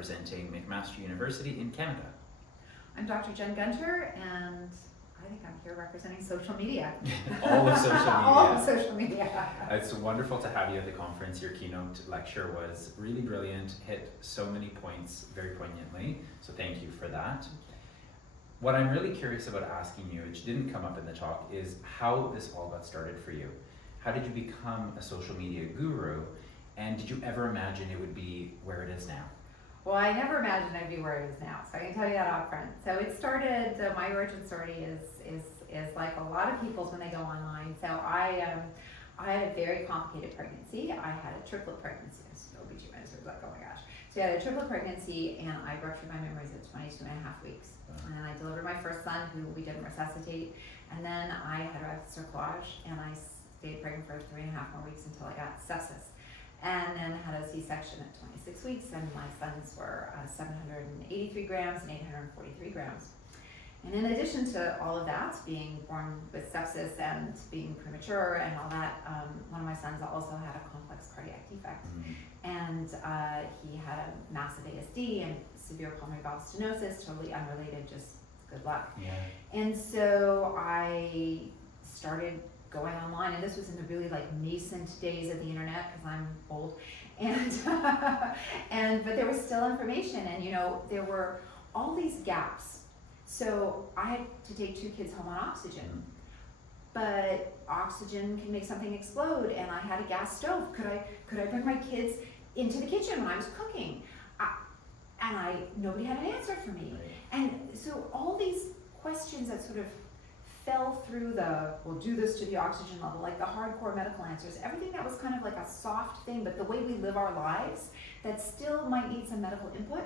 representing McMaster University in Canada. I'm Dr. Jen Gunter, and I think I'm here representing social media. All of social media. All of social media. It's wonderful to have you at the conference. Your keynote lecture was really brilliant, hit so many points very poignantly, so thank you for that. What I'm really curious about asking you, which didn't come up in the talk, is how this all got started for you. How did you become a social media guru, and did you ever imagine it would be where it is now? Well, I never imagined I'd be where it is now, so I can tell you that up front. So it started, my origin story is like a lot of people's when they go online. So I had a very complicated pregnancy. I had a triplet pregnancy. OB/GYN was like, oh my gosh. So I had a triplet pregnancy, and I ruptured my memories at 22 and a half weeks. And then I delivered my first son, who we didn't resuscitate. And then I had a cerclage, and I stayed pregnant for 3.5 more weeks until I got sepsis. And then had a C-section at 26 weeks, and my sons were 783 grams and 843 grams. And in addition to all of that, being born with sepsis and being premature and all that, one of my sons also had a complex cardiac defect. And he had a massive ASD and severe pulmonary valve stenosis, totally unrelated, just good luck. Yeah. And so I started going online, and this was in the really like nascent days of the internet, because I'm old, and but there was still information, and you know, there were all these gaps. So I had to take 2 kids home on oxygen, but oxygen can make something explode, and I had a gas stove. Could I bring my kids into the kitchen when I was cooking? Nobody had an answer for me. Right. And so all these questions that sort of fell through we'll do this to the oxygen level, like the hardcore medical answers, everything that was kind of like a soft thing, but the way we live our lives that still might need some medical input,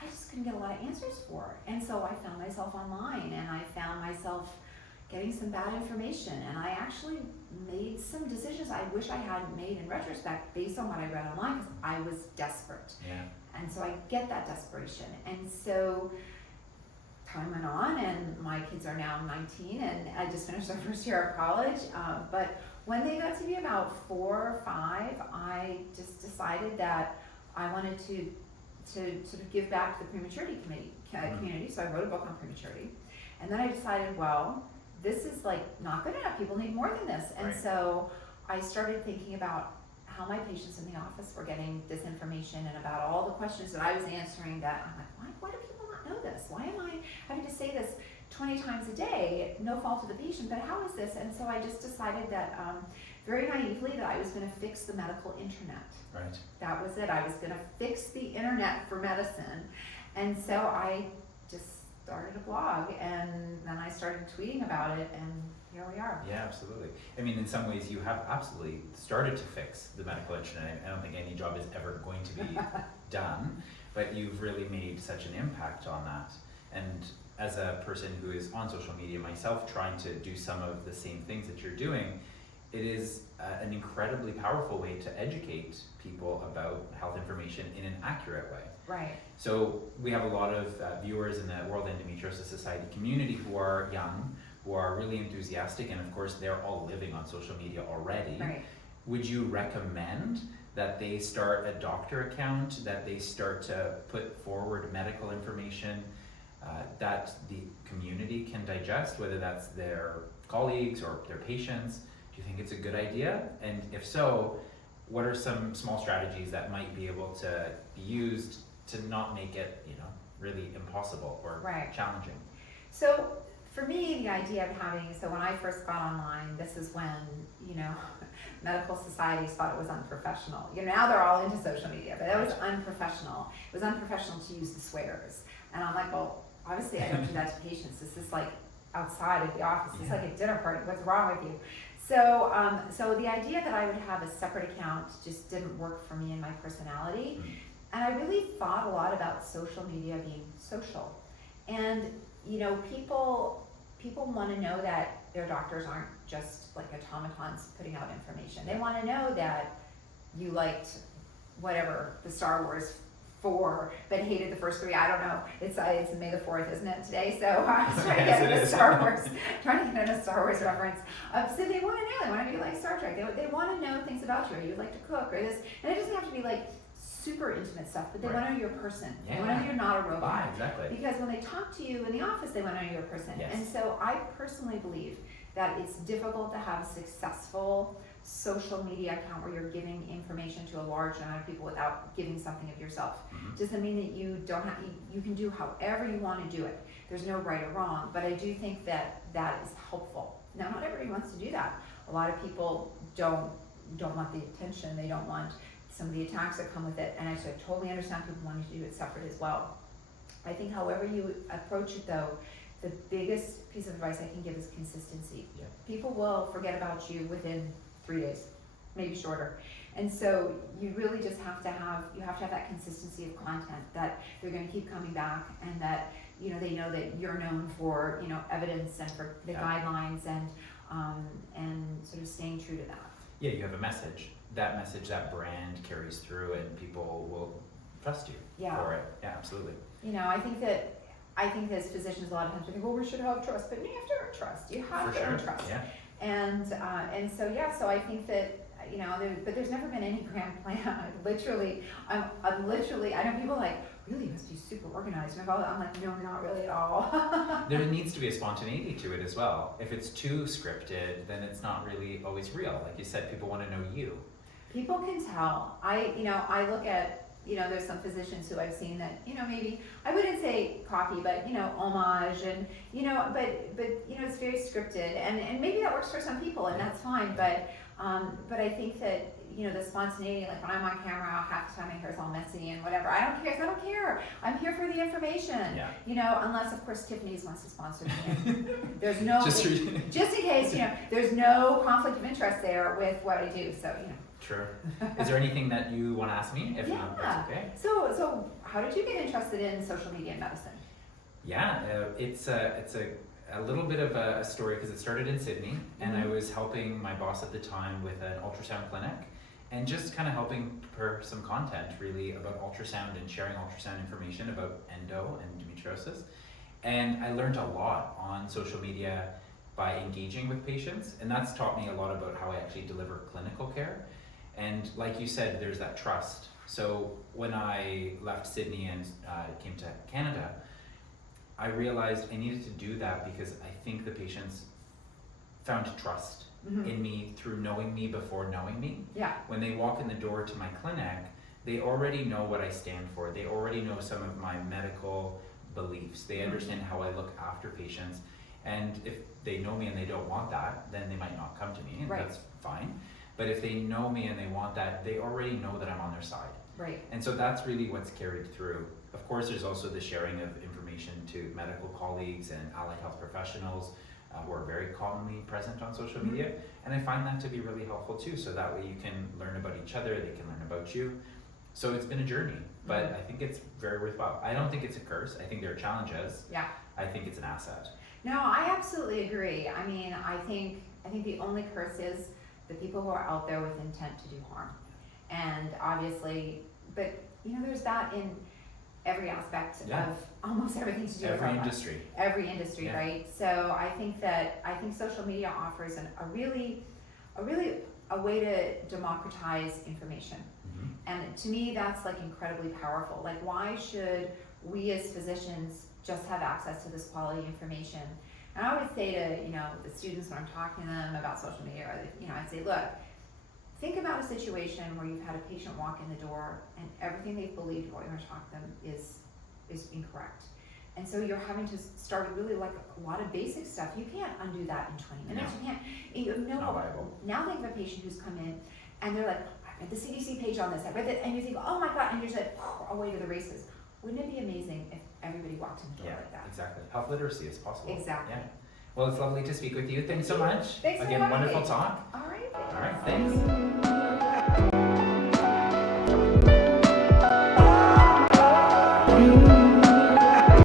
I just couldn't get a lot of answers for. And so I found myself online, and I found myself getting some bad information, and I actually made some decisions I wish I hadn't made in retrospect based on what I read online, because I was desperate. Yeah. And so I get that desperation. And so time went on, and my kids are now 19, and I just finished their first year of college. But when they got to be about 4 or 5, I just decided that I wanted to sort of give back to the prematurity community. So I wrote a book on prematurity. And then I decided, well, this is like not good enough. People need more than this. And Right. so I started thinking about how my patients in the office were getting this information, and about all the questions that I was answering that I'm like, why do people not know this? Why am I having to say this 20 times a day? No fault of the patient, but how is this? And so I just decided that very naively that I was going to fix the medical internet. Right. That was it. I was going to fix the internet for medicine. And so I just started a blog, and then I started tweeting about it, and here we are. Yeah, absolutely. I mean, in some ways, you have absolutely started to fix the medical internet. I don't think any job is ever going to be done, but you've really made such an impact on that. And as a person who is on social media myself, trying to do some of the same things that you're doing, it is an incredibly powerful way to educate people about health information in an accurate way. Right. So we have a lot of viewers in the World Endometriosis Society community who are young, who are really enthusiastic, and of course they're all living on social media already. Right. Would you recommend that they start a doctor account, that they start to put forward medical information that the community can digest, whether that's their colleagues or their patients? Do you think it's a good idea? And if so, what are some small strategies that might be able to be used to not make it, really impossible or Right. challenging? So for me, the idea of so when I first got online, this is when, medical societies thought it was unprofessional. Now they're all into social media, but it was unprofessional. It was unprofessional to use the swears. And I'm like, well, obviously I don't do that to patients. This is like outside of the office. It's like a dinner party. What's wrong with you? So, so the idea that I would have a separate account just didn't work for me and my personality. And I really thought a lot about social media being social. And, people want to know that their doctors aren't just like automatons putting out information. They want to know that you liked whatever, the Star Wars 4, but hated the first 3. I don't know. It's May the 4th, isn't it, today? So I was trying to get into Star Wars, reference. So they want to know. They want to be like Star Trek. They want to know things about you. Or you like to cook, or this. And it doesn't have to be like super intimate stuff, but they Right. want to know you're a person. They Yeah. want to know you're not a robot. Yeah, exactly. Because when they talk to you in the office, they want to know you're a person. Yes. And so I personally believe that it's difficult to have a successful social media account where you're giving information to a large amount of people without giving something of yourself. Mhm. Doesn't mean that you don't have, you can do however you want to do it. There's no right or wrong, but I do think that that is helpful. Now, not everybody wants to do that. A lot of people don't want the attention. They don't want some of the attacks that come with it. And I totally understand people wanting to do it separate as well. I think however you approach it though, the biggest piece of advice I can give is consistency. Yeah. People will forget about you within 3 days, maybe shorter. And so you really just have to have that consistency of content, that they're going to keep coming back, and that, you know, they know that you're known for, you know, evidence and for the Yeah. guidelines, and sort of staying true to that. Yeah, you have a message. That message, that brand carries through, and people will trust you Yeah. for it. Yeah, absolutely. You know, I think as physicians, a lot of times we think, well, we should have trust, but you have to earn trust. You have For to sure. earn trust. Yeah. And so yeah, so I think that, you know, but there's never been any grand plan. I'm literally, I know people are like, really, you must be super organized. And I'm like, no, not really at all. There needs to be a spontaneity to it as well. If it's too scripted, then it's not really always real. Like you said, people want to know you. People can tell. I look at, you know, there's some physicians who I've seen that, you know, maybe, I wouldn't say copy, but, you know, homage, and, you know, but, you know, it's very scripted, and maybe that works for some people, and that's fine, but I think that, you know, the spontaneity, like when I'm on camera, half the time my hair's all messy and whatever, I don't care, I'm here for the information, Yeah. you know, unless, of course, Tiffany's wants to sponsor me. There's no, Just in case, you know, there's no conflict of interest there with what I do, so, you know. Sure. Is there anything that you want to ask me? If not, that's okay. So how did you get interested in social media medicine? Yeah, it's a little bit of a story, because it started in Sydney, and I was helping my boss at the time with an ultrasound clinic, and just kind of helping prepare some content really about ultrasound and sharing ultrasound information about endo and endometriosis. And I learned a lot on social media by engaging with patients, and that's taught me a lot about how I actually deliver clinical care. And like you said, there's that trust. So when I left Sydney and came to Canada, I realized I needed to do that because I think the patients found trust in me through knowing me before knowing me. Yeah. When they walk in the door to my clinic, they already know what I stand for. They already know some of my medical beliefs. They understand how I look after patients. And if they know me and they don't want that, then they might not come to me, and Right. that's fine. But if they know me and they want that, they already know that I'm on their side. Right. And so that's really what's carried through. Of course, there's also the sharing of information to medical colleagues and allied health professionals who are very commonly present on social media. And I find that to be really helpful too. So that way you can learn about each other, they can learn about you. So it's been a journey, but I think it's very worthwhile. I don't think it's a curse. I think there are challenges. Yeah. I think it's an asset. No, I absolutely agree. I mean, I think the only curse is the people who are out there with intent to do harm. And obviously, but you know, there's that in every aspect of almost everything to do with Every industry. Every industry, Yeah. right? So I think social media offers a way to democratize information. And to me, that's like incredibly powerful. Like, why should we as physicians just have access to this quality information? And I always say to, you know, the students when I'm talking to them about social media, or, you know, I'd say, look, think about a situation where you've had a patient walk in the door and everything they've believed what you're going to talk to them is incorrect. And so you're having to start really like a lot of basic stuff. You can't undo that in 20 minutes. No. You can't, Not viable. now think of a patient who's come in and they're like, I read the CDC page on this, I read that, and you think, oh my God, and you're just like, away to the races. Wouldn't it be amazing if everybody walked in the door like that? Exactly. Health literacy is possible. Exactly. Yeah. Well, it's lovely to speak with you. Thanks so much. Thanks for Again, having wonderful me. talk. All right. All right, thanks.